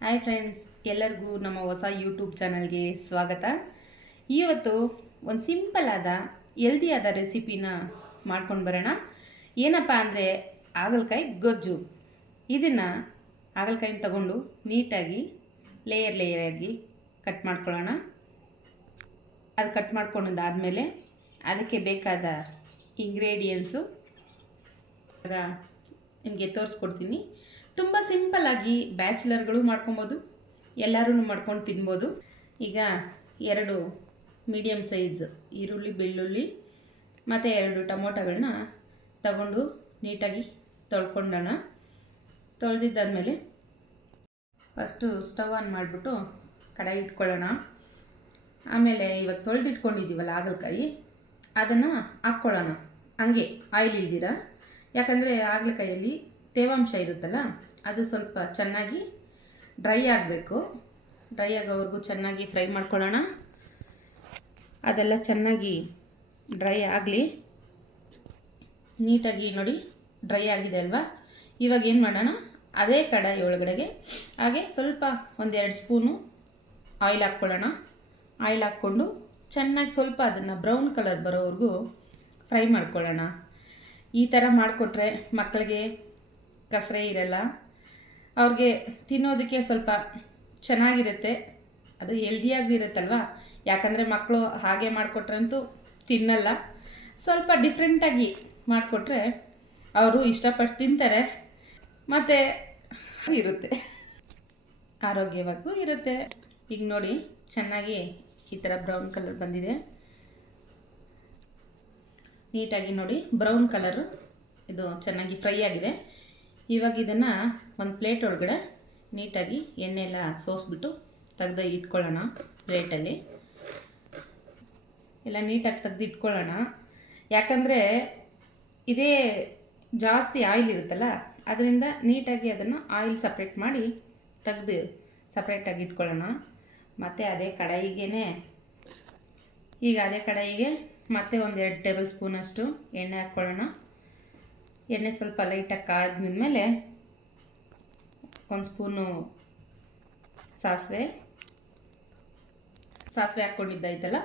Hi friends, ಎಲ್ಲರಿಗೂ ನಮ್ಮ ಹೊಸ ಯೂಟ್ಯೂಬ್ ಚಾನಲ್ಗೆ ಸ್ವಾಗತ. ಇವತ್ತು ಒಂದು ಸಿಂಪಲ್ ಆದ ಹೆಲ್ದಿ ಆದ ರೆಸಿಪಿನ ಮಾಡ್ಕೊಂಡು ಬರೋಣ. ಏನಪ್ಪ ಅಂದರೆ ಹಾಗಲಕಾಯಿ ಗೊಜ್ಜು. ಇದನ್ನು ಹಾಗಲಕಾಯಿನ ತಗೊಂಡು ನೀಟಾಗಿ ಲೇಯರ್ ಆಗಿ ಕಟ್ ಮಾಡ್ಕೊಳ್ಳೋಣ. ಅದು ಕಟ್ ಮಾಡ್ಕೊಂಡಾದ್ಮೇಲೆ ಅದಕ್ಕೆ ಬೇಕಾದ ಇಂಗ್ರೀಡಿಯೆಂಟ್ಸು ಆಗ ನಿಮಗೆ ತೋರಿಸ್ಕೊಡ್ತೀನಿ. ತುಂಬ ಸಿಂಪಲ್ಲಾಗಿ ಬ್ಯಾಚುಲರ್ಗಳು ಮಾಡ್ಕೊಬೋದು, ಎಲ್ಲರೂ ಮಾಡ್ಕೊಂಡು ತಿನ್ಬೋದು. ಈಗ 2 ಮೀಡಿಯಮ್ ಸೈಜ್ ಈರುಳ್ಳಿ, ಬೆಳ್ಳುಳ್ಳಿ ಮತ್ತು 2 ಟೊಮೊಟೊಗಳನ್ನ ತಗೊಂಡು ನೀಟಾಗಿ ತೊಳ್ಕೊಂಡೋಣ. ತೊಳೆದಿದ್ದಾದಮೇಲೆ ಫಸ್ಟು ಸ್ಟವ್ ಆನ್ ಮಾಡಿಬಿಟ್ಟು ಕಡಾಯಿ ಇಟ್ಕೊಳ್ಳೋಣ. ಆಮೇಲೆ ಇವಾಗ ತೊಳೆದಿಟ್ಕೊಂಡಿದ್ದೀವಲ್ಲ ಹಾಗಲಕಾಯಿ, ಅದನ್ನು ಹಾಕ್ಕೊಳ್ಳೋಣ. ಹಂಗೆ ಆಯಿಲ್ ಇಲ್ದಿರ, ಯಾಕಂದರೆ ಹಾಗಲಕಾಯಲ್ಲಿ ತೇವಾಂಶ ಇರುತ್ತಲ್ಲ, ಅದು ಸ್ವಲ್ಪ ಚೆನ್ನಾಗಿ ಡ್ರೈ ಆಗಬೇಕು. ಡ್ರೈ ಆಗೋವರೆಗೂ ಚೆನ್ನಾಗಿ ಫ್ರೈ ಮಾಡ್ಕೊಳ್ಳೋಣ. ಅದೆಲ್ಲ ಚೆನ್ನಾಗಿ ಡ್ರೈ ಆಗಲಿ. ನೀಟಾಗಿ ನೋಡಿ ಡ್ರೈ ಆಗಿದೆ ಅಲ್ವಾ. ಇವಾಗ ಏನು ಮಾಡೋಣ, ಅದೇ ಕಡಾಯಿ ಒಳಗಡೆಗೆ ಹಾಗೆ ಸ್ವಲ್ಪ 1-2 ಸ್ಪೂನು ಆಯಿಲ್ ಹಾಕ್ಕೊಳ್ಳೋಣ. ಆಯಿಲ್ ಹಾಕ್ಕೊಂಡು ಚೆನ್ನಾಗಿ ಸ್ವಲ್ಪ ಅದನ್ನು ಬ್ರೌನ್ ಕಲರ್ ಬರೋವರೆಗೂ ಫ್ರೈ ಮಾಡ್ಕೊಳ್ಳೋಣ. ಈ ಥರ ಮಾಡಿಕೊಟ್ರೆ ಮಕ್ಕಳಿಗೆ ಕಸರೆ ಇರಲ್ಲ, ಅವ್ರಿಗೆ ತಿನ್ನೋದಕ್ಕೆ ಸ್ವಲ್ಪ ಚೆನ್ನಾಗಿರುತ್ತೆ, ಅದು ಹೆಲ್ದಿಯಾಗಿರುತ್ತಲ್ವ. ಯಾಕಂದರೆ ಮಕ್ಕಳು ಹಾಗೆ ಮಾಡಿಕೊಟ್ರಂತೂ ತಿನ್ನಲ್ಲ. ಸ್ವಲ್ಪ ಡಿಫ್ರೆಂಟಾಗಿ ಮಾಡಿಕೊಟ್ರೆ ಅವರು ಇಷ್ಟಪಟ್ಟು ತಿಂತಾರೆ, ಮತ್ತು ಇರುತ್ತೆ, ಆರೋಗ್ಯವಾಗೂ ಇರುತ್ತೆ. ಈಗ ನೋಡಿ ಚೆನ್ನಾಗಿ ಈ ಥರ ಬ್ರೌನ್ ಕಲರ್ ಬಂದಿದೆ. ನೀಟಾಗಿ ನೋಡಿ ಬ್ರೌನ್ ಕಲರು ಇದು ಚೆನ್ನಾಗಿ ಫ್ರೈ ಆಗಿದೆ. ಇವಾಗ ಇದನ್ನು ಒಂದು ಪ್ಲೇಟ್ ಒಳಗಡೆ ನೀಟಾಗಿ ಎಣ್ಣೆ ಎಲ್ಲ ಸೋಸ್ಬಿಟ್ಟು ತೆಗ್ದು ಇಟ್ಕೊಳ್ಳೋಣ. ಪ್ಲೇಟಲ್ಲಿ ಎಲ್ಲ ನೀಟಾಗಿ ತೆಗ್ದು ಇಟ್ಕೊಳ್ಳೋಣ. ಯಾಕಂದರೆ ಇದೇ ಜಾಸ್ತಿ ಆಯಿಲ್ ಇರುತ್ತಲ್ಲ, ಅದರಿಂದ ನೀಟಾಗಿ ಅದನ್ನು ಆಯಿಲ್ ಸಪ್ರೇಟ್ ಮಾಡಿ ತೆಗ್ದು ಸಪ್ರೇಟಾಗಿ ಇಟ್ಕೊಳ್ಳೋಣ. ಮತ್ತು ಅದೇ ಕಡಾಯಿಗೆ ಮತ್ತೆ 1-2 ಟೇಬಲ್ ಸ್ಪೂನಷ್ಟು ಎಣ್ಣೆ ಹಾಕ್ಕೊಳ್ಳೋಣ. ಎಣ್ಣೆ ಸ್ವಲ್ಪ ಲೈಟಾಗಿ ಕಾದ್ಮೇಲೆ 1 ಸ್ಪೂನು ಸಾಸಿವೆ ಹಾಕ್ಕೊಂಡಿದ್ದಾಯ್ತಲ್ಲ.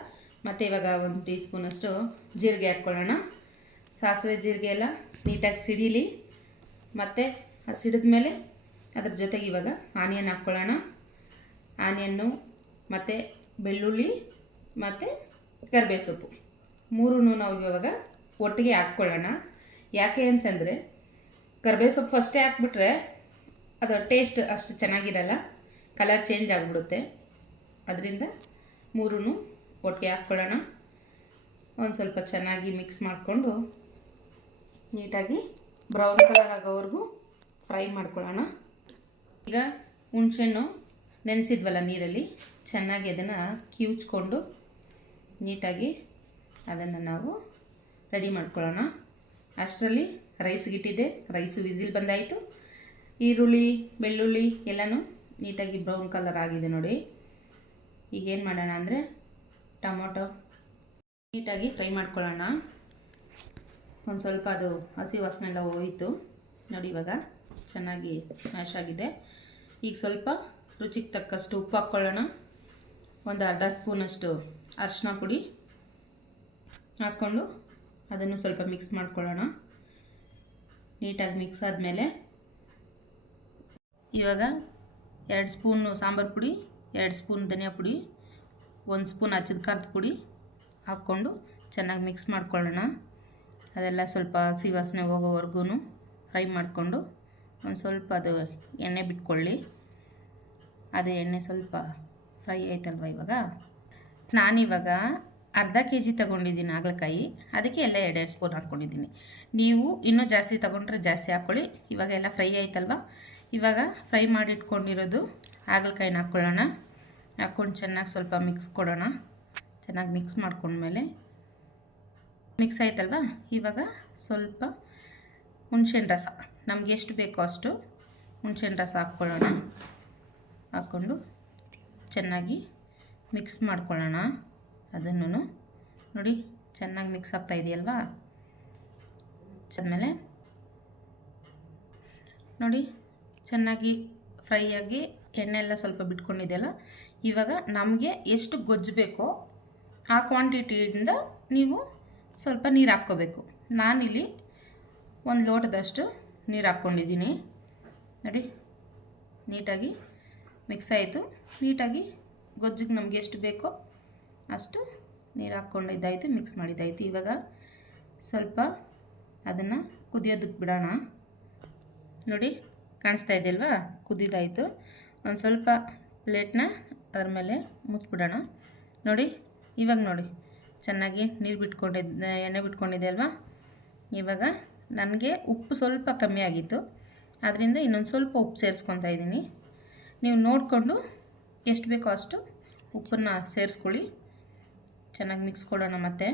ಮತ್ತು ಇವಾಗ 1 ಟೀ ಸ್ಪೂನಷ್ಟು ಜೀರಿಗೆ ಹಾಕ್ಕೊಳ್ಳೋಣ. ಸಾಸಿವೆ ಜೀರಿಗೆ ಎಲ್ಲ ನೀಟಾಗಿ ಸಿಡೀಲಿ. ಮತ್ತು ಅದು ಸಿಡಿದ್ಮೇಲೆ ಅದ್ರ ಜೊತೆಗೆ ಇವಾಗ ಆನಿಯನ್ ಹಾಕ್ಕೊಳ್ಳೋಣ. ಆನಿಯನ್ನು ಮತ್ತು ಬೆಳ್ಳುಳ್ಳಿ ಮತ್ತು ಕರಿಬೇವು ಸೊಪ್ಪು 3 ನಾವು ಇವಾಗ ಒಟ್ಟಿಗೆ ಹಾಕ್ಕೊಳ್ಳೋಣ. ಯಾಕೆ ಅಂತಂದರೆ ಕರಿಬೇವು ಸೊಪ್ಪು ಫಸ್ಟೇ ಹಾಕ್ಬಿಟ್ರೆ ಅದು ಟೇಸ್ಟ್ ಅಷ್ಟು ಚೆನ್ನಾಗಿರಲ್ಲ, ಕಲರ್ ಚೇಂಜ್ ಆಗಿಬಿಡುತ್ತೆ. ಅದರಿಂದ 3 ಒಟ್ಟಿಗೆ ಹಾಕ್ಕೊಳ್ಳೋಣ. ಒಂದು ಸ್ವಲ್ಪ ಚೆನ್ನಾಗಿ ಮಿಕ್ಸ್ ಮಾಡಿಕೊಂಡು ನೀಟಾಗಿ ಬ್ರೌನ್ ಕಲರ್ ಆಗೋವರೆಗೂ ಫ್ರೈ ಮಾಡ್ಕೊಳ್ಳೋಣ. ಈಗ ಹುಣಸೆಹಣ್ಣು ನೆನೆಸಿದ್ವಲ್ಲ ನೀರಲ್ಲಿ, ಚೆನ್ನಾಗಿ ಅದನ್ನು ಕಿವುಚ್ಕೊಂಡು ನೀಟಾಗಿ ಅದನ್ನು ನಾವು ರೆಡಿ ಮಾಡ್ಕೊಳ್ಳೋಣ. ಅಷ್ಟರಲ್ಲಿ ರೈಸ್ಗಿಟ್ಟಿದೆ, ರೈಸು ವಿಸಿಲ್ ಬಂದಾಯಿತು. ಈರುಳ್ಳಿ ಬೆಳ್ಳುಳ್ಳಿ ಎಲ್ಲನೂ ನೀಟಾಗಿ ಬ್ರೌನ್ ಕಲರ್ ಆಗಿದೆ ನೋಡಿ. ಈಗೇನು ಮಾಡೋಣ ಅಂದರೆ ಟೊಮೊಟೊ ನೀಟಾಗಿ ಫ್ರೈ ಮಾಡ್ಕೊಳ್ಳೋಣ. ಒಂದು ಸ್ವಲ್ಪ ಅದು ಹಸಿ ವಾಸನೆ ಎಲ್ಲ ಹೋಯಿತು ನೋಡಿ. ಇವಾಗ ಚೆನ್ನಾಗಿ ಮ್ಯಾಶ್ ಆಗಿದೆ. ಈಗ ಸ್ವಲ್ಪ ರುಚಿಗೆ ತಕ್ಕಷ್ಟು ಉಪ್ಪು ಹಾಕ್ಕೊಳ್ಳೋಣ. ಒಂದು ಅರ್ಧ ಸ್ಪೂನಷ್ಟು ಅರಿಶಿನ ಪುಡಿ ಹಾಕ್ಕೊಂಡು ಅದನ್ನು ಸ್ವಲ್ಪ ಮಿಕ್ಸ್ ಮಾಡ್ಕೊಳ್ಳೋಣ. ನೀಟಾಗಿ ಮಿಕ್ಸ್ ಆದಮೇಲೆ ಇವಾಗ 2 ಸ್ಪೂನು ಸಾಂಬಾರು ಪುಡಿ, 2 ಸ್ಪೂನ್ ಧನಿಯಾ ಪುಡಿ, 1 ಸ್ಪೂನ್ ಅಚ್ಚಿದ ಖಾರದ ಪುಡಿ ಹಾಕ್ಕೊಂಡು ಚೆನ್ನಾಗಿ ಮಿಕ್ಸ್ ಮಾಡ್ಕೊಳ್ಳೋಣ. ಅದೆಲ್ಲ ಸ್ವಲ್ಪ ಹಸಿ ವಾಸನೆ ಹೋಗೋವರೆಗೂ ಫ್ರೈ ಮಾಡಿಕೊಂಡು ಒಂದು ಸ್ವಲ್ಪ ಅದು ಎಣ್ಣೆ ಬಿಟ್ಕೊಳ್ಳಿ. ಅದು ಎಣ್ಣೆ ಸ್ವಲ್ಪ ಫ್ರೈ ಆಯ್ತಲ್ವ. ಇವಾಗ ನಾನಿವಾಗ ಅರ್ಧ kg ತೊಗೊಂಡಿದ್ದೀನಿ ಹಾಗಲಕಾಯಿ, ಅದಕ್ಕೆ ಎಲ್ಲ 2 ಸ್ಪೂನ್ ಹಾಕ್ಕೊಂಡಿದ್ದೀನಿ. ನೀವು ಇನ್ನೂ ಜಾಸ್ತಿ ತೊಗೊಂಡ್ರೆ ಜಾಸ್ತಿ ಹಾಕ್ಕೊಳ್ಳಿ. ಇವಾಗ ಎಲ್ಲ ಫ್ರೈ ಆಯ್ತಲ್ವ. ಇವಾಗ ಫ್ರೈ ಮಾಡಿ ಇಟ್ಕೊಂಡಿರೋದು ಹಾಗಲಕಾಯಿನ ಹಾಕ್ಕೊಳ್ಳೋಣ. ಹಾಕ್ಕೊಂಡು ಚೆನ್ನಾಗಿ ಸ್ವಲ್ಪ ಮಿಕ್ಸ್ ಕೊಡೋಣ. ಚೆನ್ನಾಗಿ ಮಿಕ್ಸ್ ಮಾಡ್ಕೊಂಡ್ಮೇಲೆ ಮಿಕ್ಸ್ ಆಯ್ತಲ್ವ. ಇವಾಗ ಸ್ವಲ್ಪ ಹುಣಸೆಹಣ್ಣು ರಸ ನಮ್ಗೆ ಎಷ್ಟು ಬೇಕೋ ಅಷ್ಟು ಹುಣಸೆಹಣ್ಣು ರಸ ಹಾಕ್ಕೊಳ್ಳೋಣ. ಹಾಕ್ಕೊಂಡು ಚೆನ್ನಾಗಿ ಮಿಕ್ಸ್ ಮಾಡ್ಕೊಳ್ಳೋಣ. ಅದನ್ನು ನೋಡಿ ಚೆನ್ನಾಗಿ ಮಿಕ್ಸ್ ಆಗ್ತಾ ಇದೆಯಲ್ವಾ. ಆದಮೇಲೆ ನೋಡಿ ಚೆನ್ನಾಗಿ ಫ್ರೈ ಆಗಿ ಎಣ್ಣೆ ಎಲ್ಲ ಸ್ವಲ್ಪ ಬಿಟ್ಕೊಂಡಿದೆಯಲ್ಲ, ಇವಾಗ ನಮಗೆ ಎಷ್ಟು ಗೊಜ್ಜು ಬೇಕೋ ಆ ಕ್ವಾಂಟಿಟಿಯಿಂದ ನೀವು ಸ್ವಲ್ಪ ನೀರು ಹಾಕ್ಕೋಬೇಕು. ನಾನಿಲ್ಲಿ 1 ಲೋಟದಷ್ಟು ನೀರು ಹಾಕ್ಕೊಂಡಿದ್ದೀನಿ ನೋಡಿ. ನೀಟಾಗಿ ಮಿಕ್ಸ್ ಆಯಿತು. ನೀಟಾಗಿ ಗೊಜ್ಜಿಗೆ ನಮಗೆ ಎಷ್ಟು ಬೇಕೋ ಅಷ್ಟು ನೀರು ಹಾಕ್ಕೊಂಡಿದ್ದಾಯಿತು, ಮಿಕ್ಸ್ ಮಾಡಿದ್ದಾಯಿತು. ಇವಾಗ ಸ್ವಲ್ಪ ಅದನ್ನು ಕುದಿಯೋದಕ್ಕೆ ಬಿಡೋಣ. ನೋಡಿ ಕಾಣಿಸ್ತಾ ಇದೆಯಲ್ವಾ, ಕುದಿದಾಯಿತು. ಒಂದು ಸ್ವಲ್ಪ ಪ್ಲೇಟ್ನ ಅದ್ರ ಮೇಲೆ ಮುಚ್ಚಿಬಿಡೋಣ. ನೋಡಿ ಇವಾಗ ನೋಡಿ ಚೆನ್ನಾಗಿ ನೀರು ಬಿಟ್ಕೊಂಡಿದ್ದ ಎಣ್ಣೆ ಬಿಟ್ಕೊಂಡಿದೆ ಅಲ್ವಾ. ಇವಾಗ ನನಗೆ ಉಪ್ಪು ಸ್ವಲ್ಪ ಕಮ್ಮಿ ಆಗಿತ್ತು, ಅದರಿಂದ ಇನ್ನೊಂದು ಸ್ವಲ್ಪ ಉಪ್ಪು ಸೇರಿಸ್ಕೊತಾ ಇದ್ದೀನಿ. ನೀವು ನೋಡಿಕೊಂಡು ಎಷ್ಟು ಬೇಕೋ ಅಷ್ಟು ಉಪ್ಪನ್ನು ಸೇರಿಸ್ಕೊಳ್ಳಿ. ಚೆನ್ನಾಗಿ ಮಿಕ್ಸ್ ಕೊಡೋಣ. ಮತ್ತೆ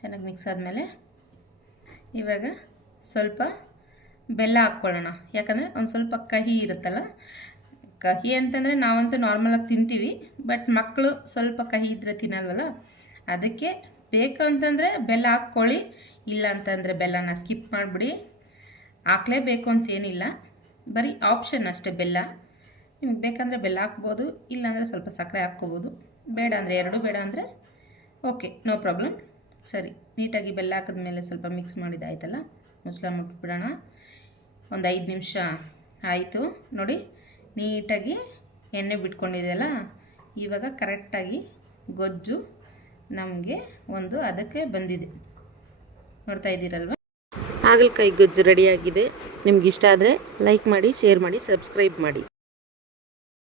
ಚೆನ್ನಾಗಿ ಮಿಕ್ಸ್ ಆದಮೇಲೆ ಇವಾಗ ಸ್ವಲ್ಪ ಬೆಲ್ಲ ಹಾಕ್ಕೊಳ್ಳೋಣ. ಯಾಕಂದರೆ ಒಂದು ಸ್ವಲ್ಪ ಕಹಿ ಇರುತ್ತಲ್ಲ, ಕಹಿ ಅಂತಂದರೆ ನಾವಂತೂ ನಾರ್ಮಲಾಗಿ ತಿಂತೀವಿ, ಬಟ್ ಮಕ್ಕಳು ಸ್ವಲ್ಪ ಕಹಿ ಇದ್ದರೆ ತಿನ್ನಲ್ವಲ್ಲ, ಅದಕ್ಕೆ ಬೇಕು ಅಂತಂದರೆ ಬೆಲ್ಲ ಹಾಕ್ಕೊಳ್ಳಿ, ಇಲ್ಲ ಅಂತಂದರೆ ಬೆಲ್ಲನ ಸ್ಕಿಪ್ ಮಾಡಿಬಿಡಿ. ಹಾಕಲೇಬೇಕು ಅಂತೇನಿಲ್ಲ, ಬರೀ ಆಪ್ಷನ್ ಅಷ್ಟೇ ಬೆಲ್ಲ. ನಿಮ್ಗೆ ಬೇಕಂದರೆ ಬೆಲ್ಲ ಹಾಕ್ಬೋದು, ಇಲ್ಲಾಂದರೆ ಸ್ವಲ್ಪ ಸಕ್ಕರೆ ಹಾಕ್ಕೋಬೋದು. ಬೇಡ ಅಂದರೆ ಎರಡೂ ಬೇಡ ಅಂದರೆ ಓಕೆ, ನೋ ಪ್ರಾಬ್ಲಮ್. ಸರಿ, ನೀಟಾಗಿ ಬೆಲ್ಲ ಹಾಕಿದ್ಮೇಲೆ ಸ್ವಲ್ಪ ಮಿಕ್ಸ್ ಮಾಡಿದ್ದಾಯ್ತಲ್ಲ, ಮುಚ್ಚಳ ಮುಟ್ಬಿಡೋಣ. ಒಂದು 5 ನಿಮಿಷ ಆಯಿತು ನೋಡಿ. ನೀಟಾಗಿ ಎಣ್ಣೆ ಬಿಟ್ಕೊಂಡಿದೆಯಲ್ಲ, ಇವಾಗ ಕರೆಕ್ಟಾಗಿ ಗೊಜ್ಜು ನಮಗೆ ಒಂದು ಅದಕ್ಕೆ ಬಂದಿದೆ. ನೋಡ್ತಾ ಇದ್ದೀರಲ್ವ, ಹಾಗಲಕಾಯಿ ಗೊಜ್ಜು ರೆಡಿಯಾಗಿದೆ. ನಿಮ್ಗೆ ಇಷ್ಟ ಆದರೆ ಲೈಕ್ ಮಾಡಿ, ಶೇರ್ ಮಾಡಿ, ಸಬ್ಸ್ಕ್ರೈಬ್ ಮಾಡಿ.